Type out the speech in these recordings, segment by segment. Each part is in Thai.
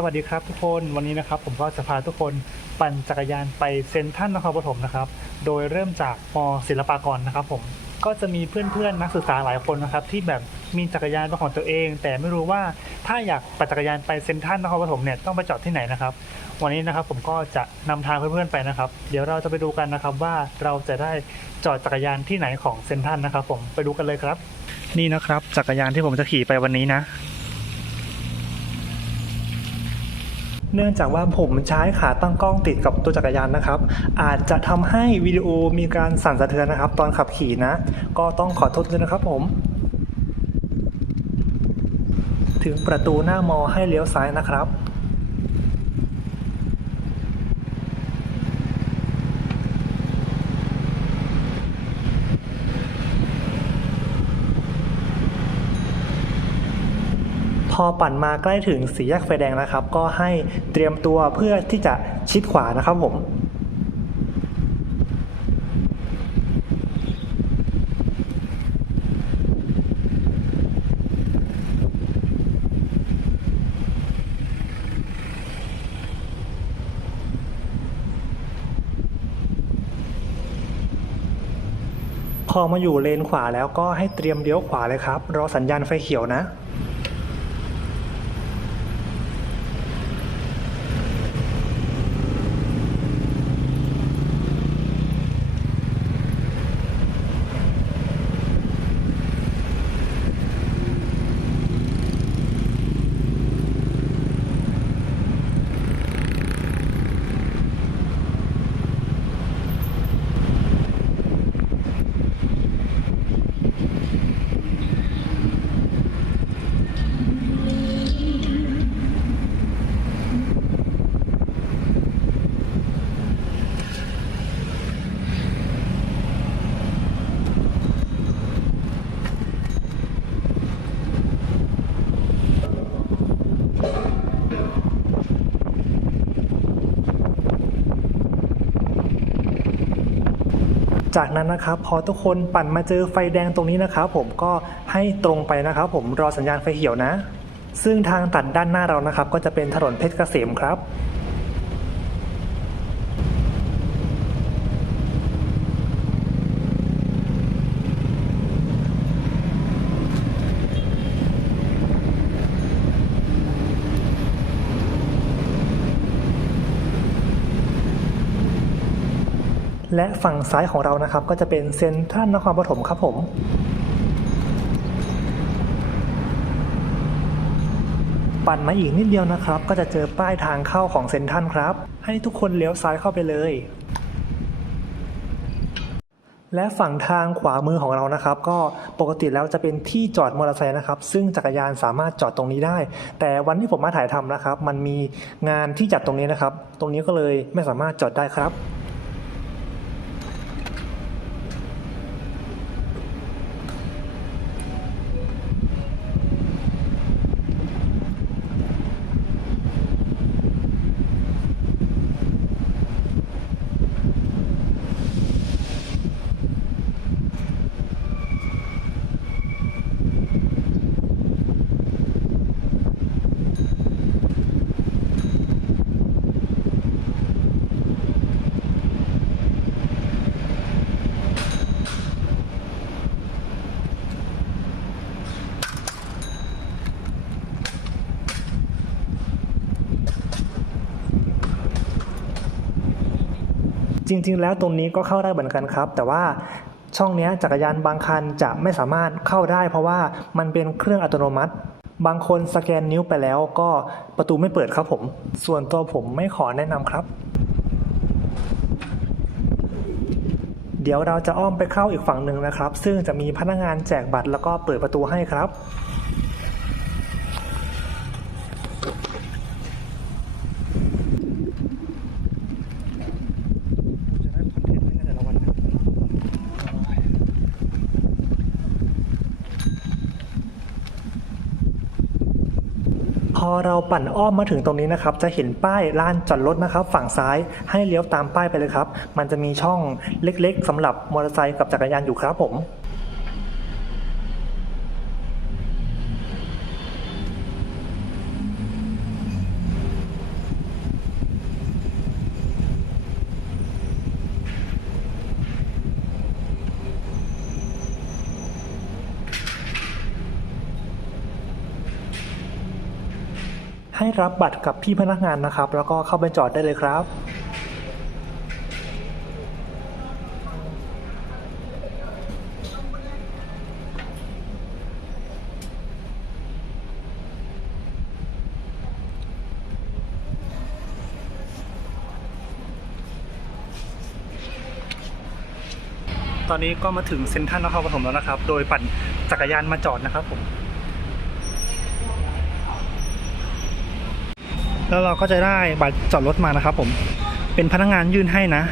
สวัสดีครับทุกคนวันนี้นะครับผมก็จะพาทุกคนปั่นจักรยานไปเซ็นทรัลนครปฐมนะครับ โดยเริ่มจากมศิลปากรนะครับ ผมก็จะมีเพื่อนๆ นักศึกษาหลายคนนะครับ ที่แบบมีจักรยานเป็นของตัวเอง แต่ไม่รู้ว่าถ้าอยากปั่นจักรยานไปเซ็นทรัลนครปฐมเนี่ยต้องไปจอดที่ไหนนะครับ วันนี้นะครับผมก็จะนำทางเพื่อนๆไปนะครับ เดี๋ยวเราจะไปดูกันนะครับว่าเราจะได้จอดจักรยานที่ไหนของเซ็นทรัลนะครับ ผมไปดูกันเลยครับ นี่นะครับจักรยานที่ผมจะขี่ไปวันนี้นะ เนื่องจากว่าผมใช้ขาตั้งกล้องติดกับตัวจักรยานนะครับ อาจจะทำให้วิดีโอมีการสั่นสะเทือนนะครับ ตอนขับขี่นะ ก็ต้องขอโทษด้วยนะครับผม ถึงประตูหน้ามอให้เลี้ยวซ้ายนะครับ อปั่นมาใกล้ถึงสี่แยกไฟแดงนะครับ ก็ให้เตรียมตัวเพื่อที่จะชิดขวานะครับผมพอมาอยู่เลนขวาแล้วก็ให้เตรียมเลี้ยวขวาเลยครับ รอสัญญาณไฟเขียวนะ จากนั้นนะครับ พอทุกคนปั่นมาเจอไฟแดงตรงนี้นะครับ ผมก็ให้ตรงไปนะครับ ผมรอสัญญาณไฟเขียวนะ ซึ่งทางตัดด้านหน้าเรานะครับ ก็จะเป็นถนนเพชรเกษมครับ และฝั่งซ้ายของเรานะครับ ก็จะเป็นเซ็นทรัลนครปฐมครับผมปั่นมาอีกนิดเดียวนะครับ ก็จะเจอป้ายทางเข้าของเซ็นทรัลครับ ให้ทุกคนเลี้ยวซ้ายเข้าไปเลย และฝั่งทางขวามือของเรานะครับ ก็ปกติแล้วจะเป็นที่จอดมอเตอร์ไซค์นะครับ ซึ่งจักรยานสามารถจอดตรงนี้ได้ แต่วันที่ผมมาถ่ายทำนะครับ มันมีงานที่จัดตรงนี้นะครับ ตรงนี้ก็เลยไม่สามารถจอดได้ครับ จริง ๆ แล้วตรงนี้ก็เข้าได้เหมือนกันครับ แต่ว่าช่องนี้จักรยานบางคันจะไม่สามารถเข้าได้ เพราะว่ามันเป็นเครื่องอัตโนมัติ บางคนสแกนนิ้วไปแล้วก็ประตูไม่เปิดครับผม ส่วนตัวผมไม่ขอแนะนำครับ เดี๋ยวเราจะอ้อมไปเข้าอีกฝั่งหนึ่งนะครับ ซึ่งจะมีพนักงานแจกบัตรแล้วก็เปิดประตูให้ครับ จะได้คอนเทนต์ในแต่ละวันนะพ อเราปั่นอ้อมมาถึงตรงนี้นะครับ จะเห็นป้ายลานจอดรถนะครับ ฝั่งซ้ายให้เลี้ยวตามป้ายไปเลยครับ มันจะมีช่องเล็กๆสำหรับมอเตอร์ไซค์กับจักรยานอยู่ครับผม ให้รับบัตรกับพี่พนักงานนะครับ แล้วก็เข้าไปจอดได้เลยครับตอนนี้ก็มาถึงเซ็นทรัลนครปฐมแล้วนะครับ โดยปั่นจักรยานมาจอดนะครับผม แล้วเราก็จะได้บัตรจอดรถมานะครับผมเป็นพนักงานยื่นให้นะ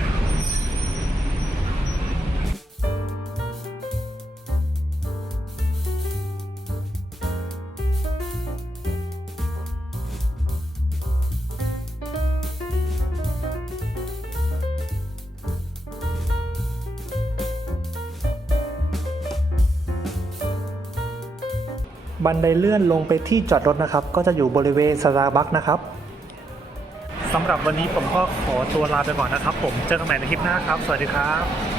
บันไดเลื่อนลงไปที่จอดรถนะครับ ก็จะอยู่บริเวณสตาร์บัคนะครับ สำหรับวันนี้ผมก็ขอตัวลาไปก่อนนะครับ ผมเจอกันใหม่ในคลิปหน้าครับ สวัสดีครับ